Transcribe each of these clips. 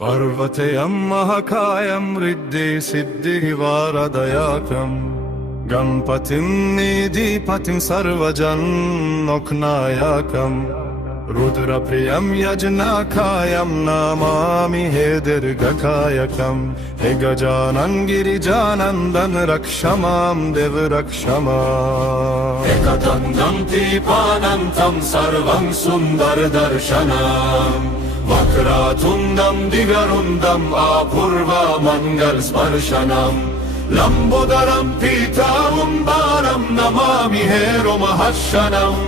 पर्वतयं महाकायं रिद्धिसिद्धिवारदयाकं गणपतिं निधिपतिं सर्वजन्मोक्नायकं रुद्रप्रियं यज्ञकायं नमामि हे दीर्घकायकं हे गजानन गिरिजानन्दन रक्ष मां देव रक्ष माम् एकदन्तं दीपानन्तं सर्वं सुन्दरदर्शनम् वक्रतुण्डं दिव्यरुण्डम् अपूर्वमङ्गलस्पर्शनम् लम्बोदरं पीताम्बरं नमामि हे रोमहर्षणम्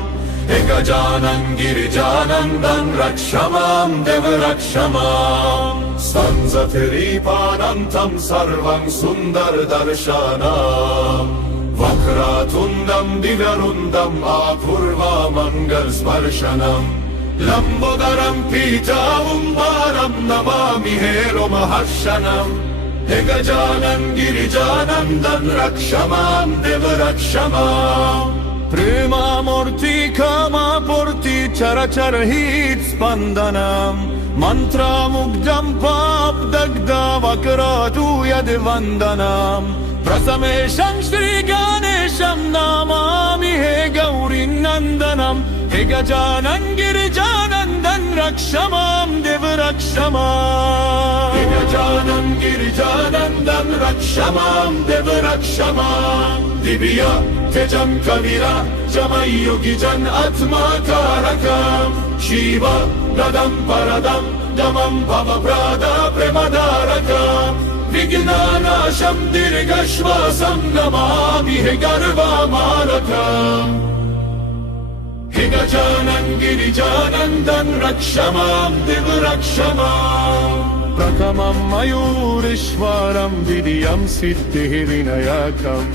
हे गजानन गिरिजानन्दन रक्ष मां देव रक्ष माम् संसतिरीपानन्तं सर्वं सुन्दरदर्शनम् वक्रतुण्डं दिव्यरुण्डम् अपूर्वमङ्गलस्पर्शनम् लम्बोदरं पीताम्बरं नमामि हे रोमहर्षणम् हे गजानन गिरिजानन्दन रक्ष मां देव रक्ष माम् प्रेमामूर्ति कामापूर्ति चरचर हीत स्पन्दनम् मन्त्रमुग्धं पापदग्धा वक्रतु यद्वन्दनम् प्रसमेशं श्रीगणेशं नमामि हे गौरीनन्दनम् हे गजानन गिरिजानन्दन रक्ष मां देव रक्ष माम् हे गजानन गिरिजानन्दन रक्ष मां देव रक्ष माम् दिव्य तेजं कविरा जमयुगिजन आत्माकारकं शिव गदं परदं दमं भवप्रद प्रेमधारकं विघ्ननाशं दीर्घश्वासं नमामि हे गर्वमारकम् हे गजानन गिरिजानन्दन रक्ष मां देव रक्ष माम् प्रथमं मयूरेश्वरं द्वितीयं सिद्धिविनायकम्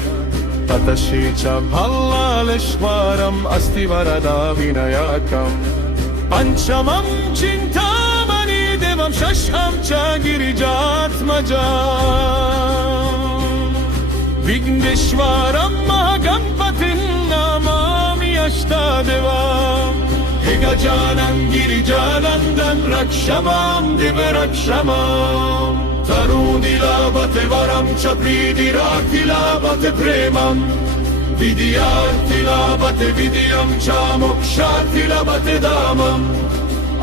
ततश्री च भल्लालेश्वरम् अस्ति वरदा विनायकम् पञ्चमं चिन्तामणि देवं षष्ठं च गिरिजात्मजम् विघ्नेश्वरं महागणपतिं नमामि अष्टदेवम् हे गजानन गिरिजानन्दन रक्ष मां देव रक्ष माम् तरुणी लभते वरं च प्रीतिरार्ति लभते प्रेमम् विद्यार्थी लभते विद्यं च मोक्षार्थी लभते धामम्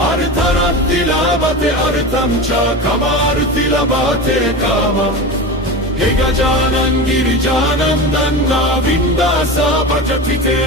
अर्थार्थी लभते अर्थं च कामार्थी लभते कामम् हे गजानन गिरिजानन्दन विन्दास भजति ते